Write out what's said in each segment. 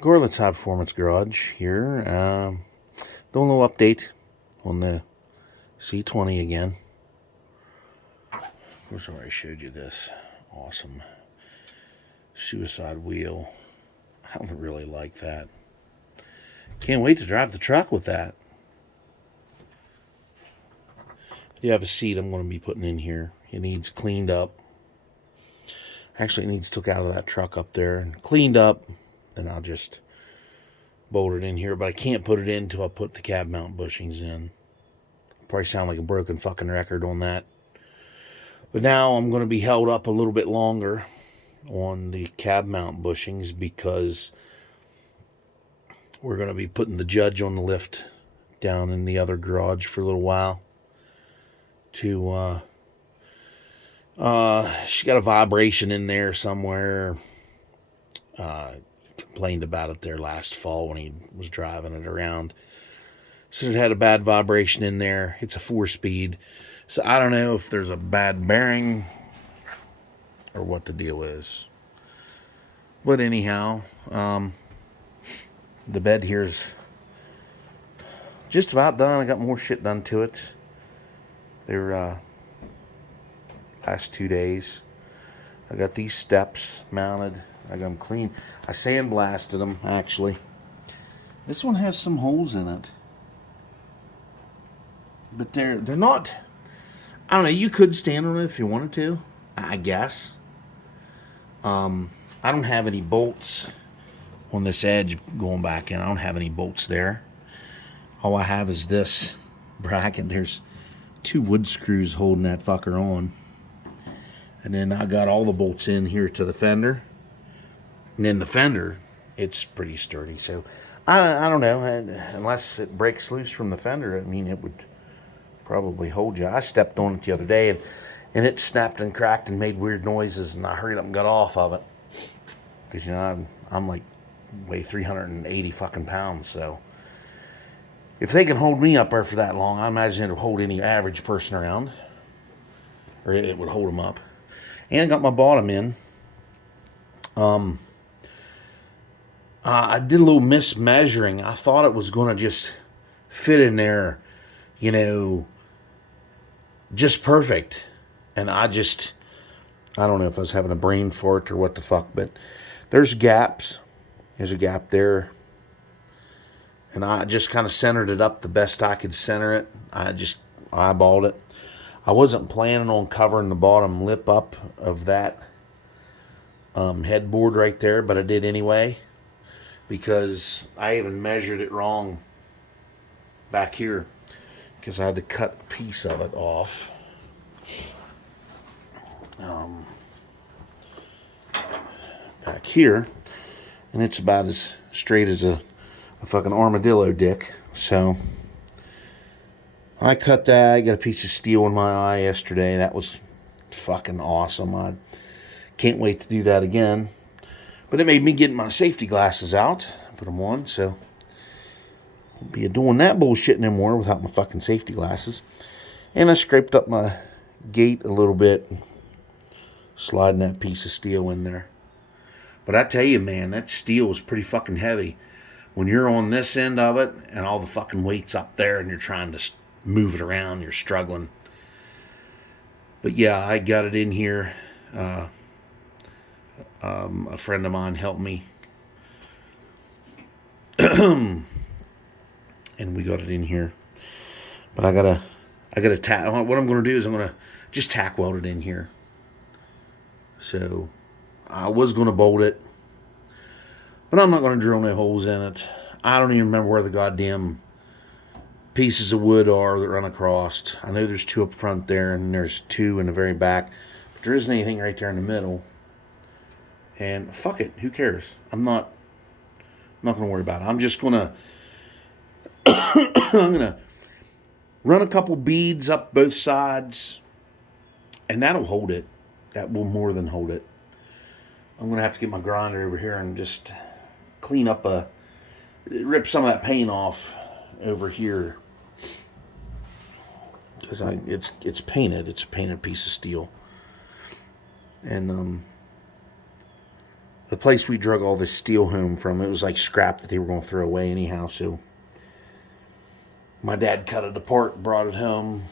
Gorlitz High Performance Garage here. Doing a little update on the C20 again. Of course, I already showed you this awesome suicide wheel. I don't really like that. Can't wait to drive the truck with that. I do have a seat I'm going to be putting in here. It needs cleaned up. Actually, it needs took out of that truck up there and cleaned up. Then I'll just bolt it in here. But I can't put it in until I put the cab mount bushings in. Probably sound like a broken fucking record on that. But now I'm going to be held up a little bit longer on the cab mount bushings because we're going to be putting the judge on the lift down in the other garage for a little while. She got a vibration in there somewhere. He complained about it there last fall when he was driving it around. So it had a bad vibration in there. It's a 4-speed. So I don't know if there's a bad bearing or what the deal is. But anyhow, the bed here's just about done. I got more shit done to it. They're last 2 days. I got these steps mounted. I got them clean. I sandblasted them, actually. This one has some holes in it. But they're not... I don't know. You could stand on it if you wanted to, I guess. I don't have any bolts on this edge going back in. I don't have any bolts there. All I have is this bracket. There's 2 wood screws holding that fucker on. And then I got all the bolts in here to the fender. And then the fender, it's pretty sturdy. So, I don't know. Unless it breaks loose from the fender, I mean, it would probably hold you. I stepped on it the other day, and it snapped and cracked and made weird noises, and I hurried up and got off of it. Because, you know, I'm like, weigh 380 fucking pounds, so... If they can hold me up there for that long, I imagine it'll hold any average person around. Or it would hold them up. And I got my bottom in. I did a little mismeasuring. I thought it was going to just fit in there, you know, just perfect. And I don't know if I was having a brain fart or what the fuck, but there's gaps. There's a gap there. And I just kind of centered it up the best I could center it. I just eyeballed it. I wasn't planning on covering the bottom lip up of that headboard right there, but I did anyway. Because I even measured it wrong back here. Because I had to cut a piece of it off. Back here. And it's about as straight as a fucking armadillo dick. So I cut that. I got a piece of steel in my eye yesterday. That was fucking awesome. I can't wait to do that again. But it made me get my safety glasses out. Put them on. So I won't be doing that bullshit no more without my fucking safety glasses. And I scraped up my gate a little bit. Sliding that piece of steel in there. But I tell you, man, that steel is pretty fucking heavy. When you're on this end of it and all the fucking weight's up there and you're trying to move it around, you're struggling. But yeah, I got it in here. A friend of mine helped me. And we got it in here. But I gotta tack. What I'm going to do is I'm going to just tack weld it in here. So I was going to bolt it. But I'm not going to drill no holes in it. I don't even remember where the goddamn pieces of wood are that run across. I know there's 2 up front there, and there's 2 in the very back. But there isn't anything right there in the middle. And fuck it, who cares? I'm not going to worry about it. I'm just going to... I'm going to run a couple beads up both sides. And that'll hold it. That will more than hold it. I'm going to have to get my grinder over here and just... clean up a It ripped some of that paint off over here. Because it's painted. It's a painted piece of steel. And the place we drug all this steel home from, it was like scrap that they were going to throw away anyhow. So my dad cut it apart, brought it home.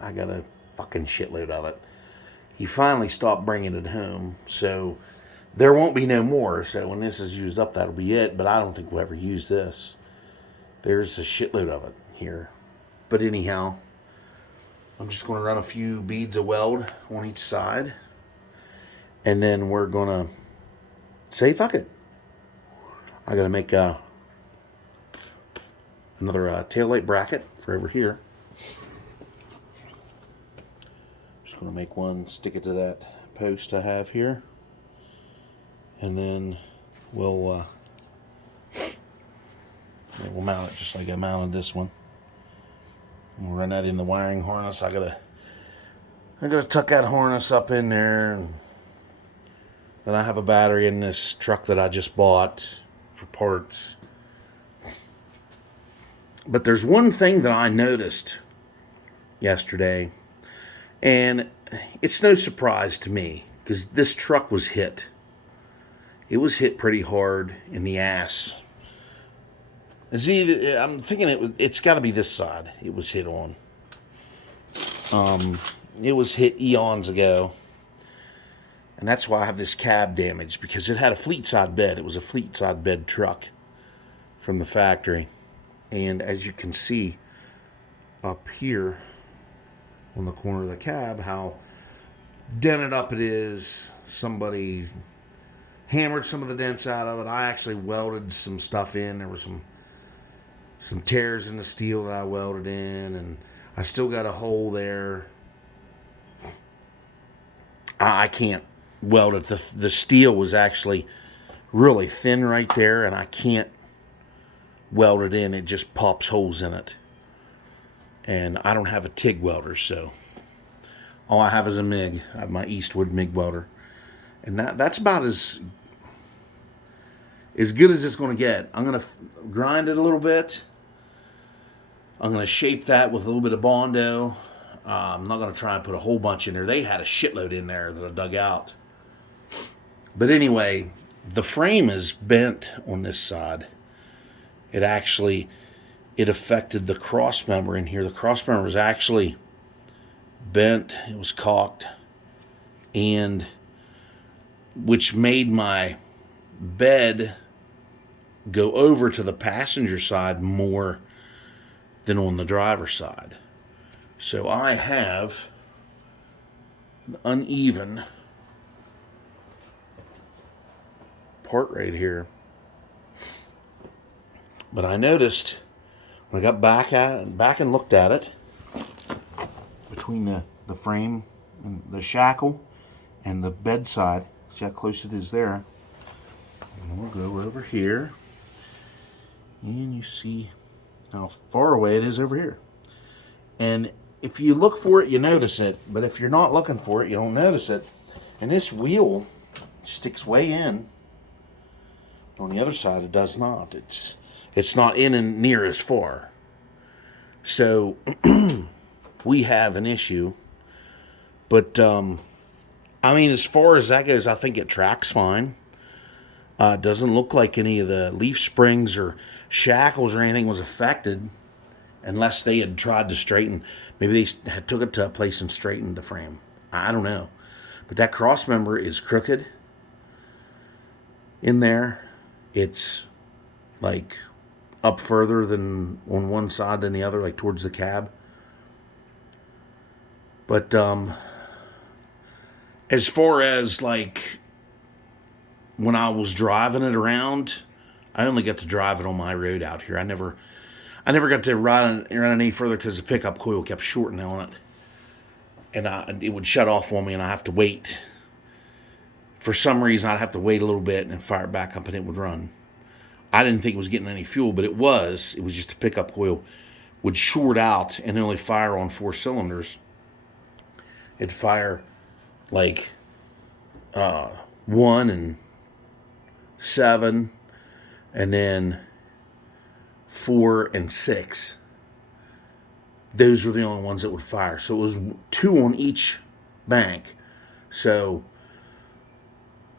I got a fucking shitload of it. He finally stopped bringing it home, so there won't be no more. So when this is used up, that'll be it. But I don't think we'll ever use this. There's a shitload of it here. But anyhow, I'm just going to run a few beads of weld on each side. And then we're going to say, fuck it. I got to make another taillight bracket for over here. Just going to make one, stick it to that post I have here. And then we'll mount it just like I mounted this one. We'll run that in the wiring harness. I gotta tuck that harness up in there. And then I have a battery in this truck that I just bought for parts. But there's one thing that I noticed yesterday, and it's no surprise to me because this truck was hit. It was hit pretty hard in the ass. I'm thinking it's got to be this side it was hit on. It was hit eons ago. And that's why I have this cab damage, because it had a fleet side bed. It was a fleet side bed truck from the factory. And as you can see up here on the corner of the cab, how dented up it is. Somebody hammered some of the dents out of it. I actually welded some stuff in. There were some tears in the steel that I welded in, and I still got a hole there. I can't weld it. The steel was actually really thin right there, and I can't weld it in. It just pops holes in it. And I don't have a TIG welder, so all I have is a MIG. I have my Eastwood MIG welder. And that's about as good as it's going to get. I'm going to grind it a little bit. I'm going to shape that with a little bit of Bondo. I'm not going to try and put a whole bunch in there. They had a shitload in there that I dug out. But anyway, the frame is bent on this side. It affected the cross member in here. The cross member was actually bent. It was caulked. And which made my bed go over to the passenger side more than on the driver's side. So I have an uneven part right here. But I noticed when I got back and looked at it, between the frame and the shackle and the bedside, see how close it is there. And we'll go over here, and you see how far away it is over here. And if you look for it, you notice it. But if you're not looking for it, you don't notice it. And this wheel sticks way in. On the other side, it does not. It's not in and near as far. So we have an issue. But I mean, as far as that goes, I think it tracks fine. It doesn't look like any of the leaf springs or shackles or anything was affected, unless they had tried to straighten. Maybe they had took it to a place and straightened the frame. I don't know. But that cross member is crooked in there. It's like up further than on one side than the other, like towards the cab. But as far as like when I was driving it around, I only got to drive it on my road out here. I never got to run any further because the pickup coil kept shorting on it. And it would shut off on me, and I have to wait. For some reason, I'd have to wait a little bit and fire it back up, and it would run. I didn't think it was getting any fuel, but it was. It was just a pickup coil would short out and only fire on 4 cylinders. It'd fire like 1 and 7, and then 4, and 6. Those were the only ones that would fire. So it was 2 on each bank. So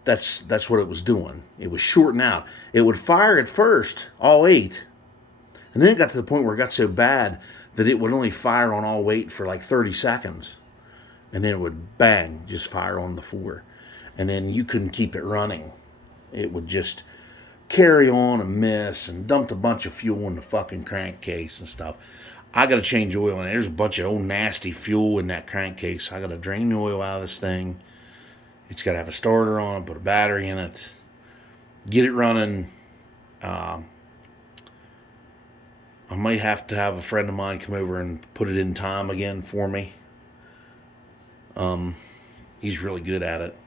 that's what it was doing. It was shorting out. It would fire at first, all 8. And then it got to the point where it got so bad that it would only fire on all 8 for like 30 seconds. And then it would bang, just fire on the 4. And then you couldn't keep it running. It would just carry on and miss and dumped a bunch of fuel in the fucking crankcase and stuff. I got to change oil, and there's a bunch of old nasty fuel in that crankcase. I got to drain the oil out of this thing. It's got to have a starter on it, put a battery in it, get it running. I might have to have a friend of mine come over and put it in time again for me. He's really good at it.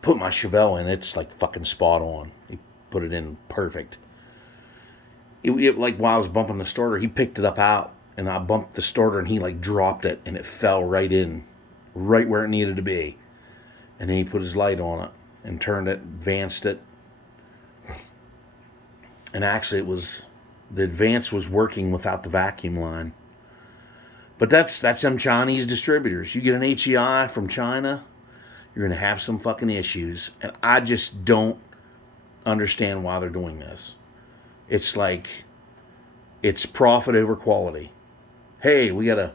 Put my Chevelle in, it's like fucking spot on. He put it in perfect. It like while I was bumping the starter, he picked it up out, and I bumped the starter, and he like dropped it, and it fell right in, right where it needed to be. And then he put his light on it and turned it, advanced it. And actually the advance was working without the vacuum line. But that's them Chinese distributors. You get an HEI from China, you're going to have some fucking issues. And I just don't understand why they're doing this. It's like, it's profit over quality. Hey, we gotta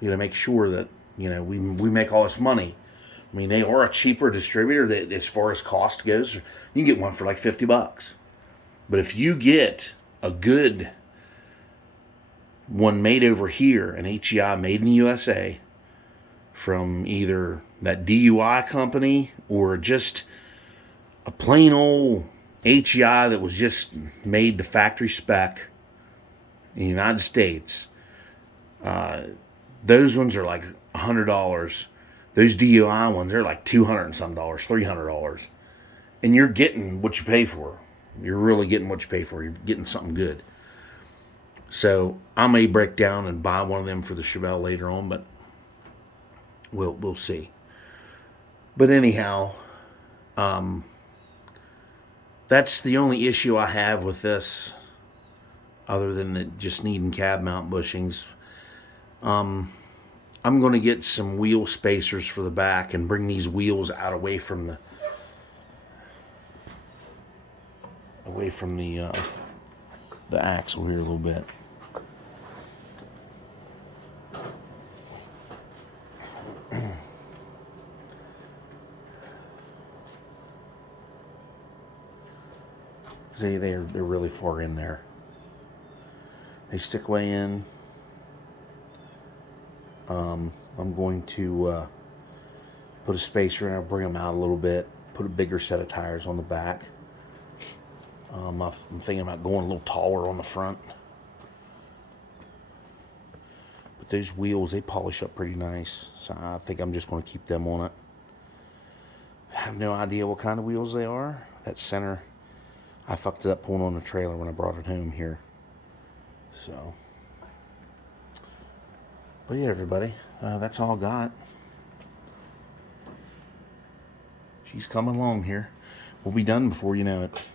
make sure that, we make all this money. I mean, they are a cheaper distributor that, as far as cost goes. You can get one for like $50. But if you get a good one made over here, an HEI made in the USA, from either that DUI company or just a plain old HEI that was just made to factory spec in the United States, those ones are like $100. Those DUI ones, they're like $200 and some dollars, $300. And you're getting what you pay for. You're really getting what you pay for. You're getting something good. So I may break down and buy one of them for the Chevelle later on, but we'll see. But anyhow, that's the only issue I have with this, other than it just needing cab mount bushings. I'm going to get some wheel spacers for the back and bring these wheels out away from the axle here a little bit. See, they're really far in there. They stick way in. I'm going to put a spacer in. I'll bring them out a little bit. Put a bigger set of tires on the back. I'm thinking about going a little taller on the front. But those wheels, they polish up pretty nice. So I think I'm just going to keep them on it. I have no idea what kind of wheels they are. That center, I fucked it up pulling on the trailer when I brought it home here. So, but yeah, everybody, that's all I got. She's coming along here. We'll be done before you know it.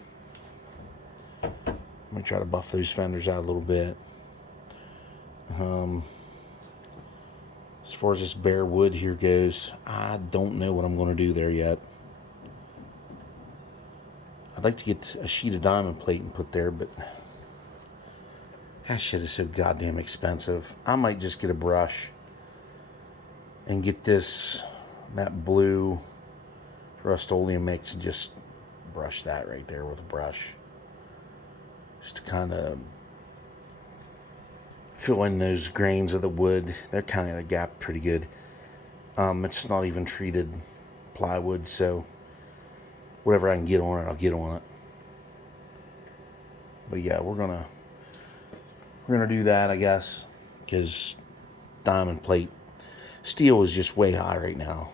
Let me try to buff those fenders out a little bit. As far as this bare wood here goes, I don't know what I'm going to do there yet. I'd like to get a sheet of diamond plate and put there, but that shit is so goddamn expensive. I might just get a brush and get that blue Rust-Oleum mix and just brush that right there with a brush. Just to kind of fill in those grains of the wood. They're kind of gapped pretty good. It's not even treated plywood, so whatever I can get on it, I'll get on it. But yeah, we're gonna do that, I guess, because diamond plate, steel is just way high right now.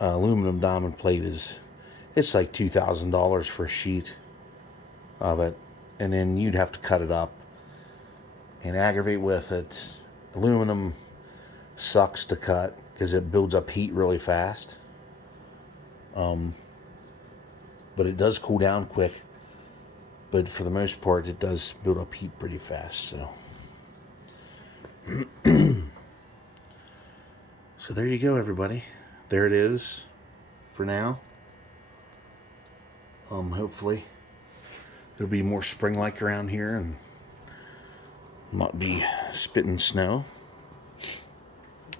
Aluminum diamond plate it's like $2,000 for a sheet of it, and then you'd have to cut it up and aggravate with it. Aluminum sucks to cut because it builds up heat really fast, but it does cool down quick. But for the most part, it does build up heat pretty fast. So, so there you go, everybody. There it is for now. Hopefully there'll be more spring-like around here and not be spitting snow.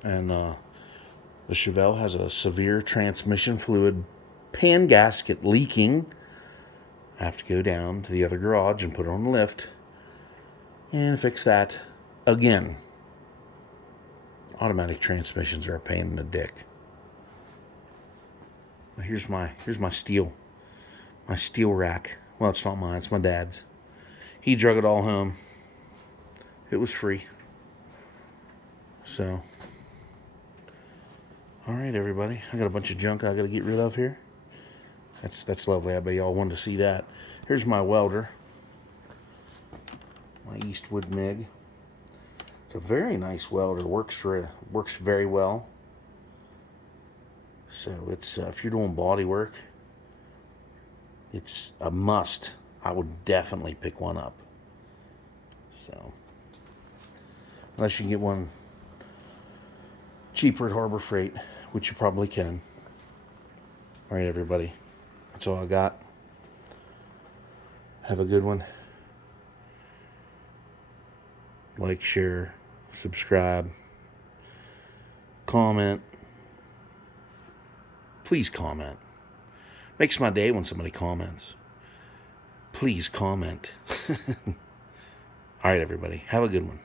And the Chevelle has a severe transmission fluid pan gasket leaking. I have to go down to the other garage and put it on the lift and fix that again. Automatic transmissions are a pain in the dick. Here's my steel rack. Well, it's not mine, it's my dad's. He drug it all home. It was free. So, all right, everybody. I got a bunch of junk I got to get rid of here. That's lovely. I bet y'all wanted to see that. Here's my welder. My Eastwood MIG. It's a very nice welder. Works very well. So it's if you're doing body work, it's a must. I would definitely pick one up. So unless you can get one cheaper at Harbor Freight, which you probably can. All right, everybody. That's all I got. Have a good one. Like, share, subscribe, comment. Please comment. Makes my day when somebody comments. Please comment. All right, everybody. Have a good one.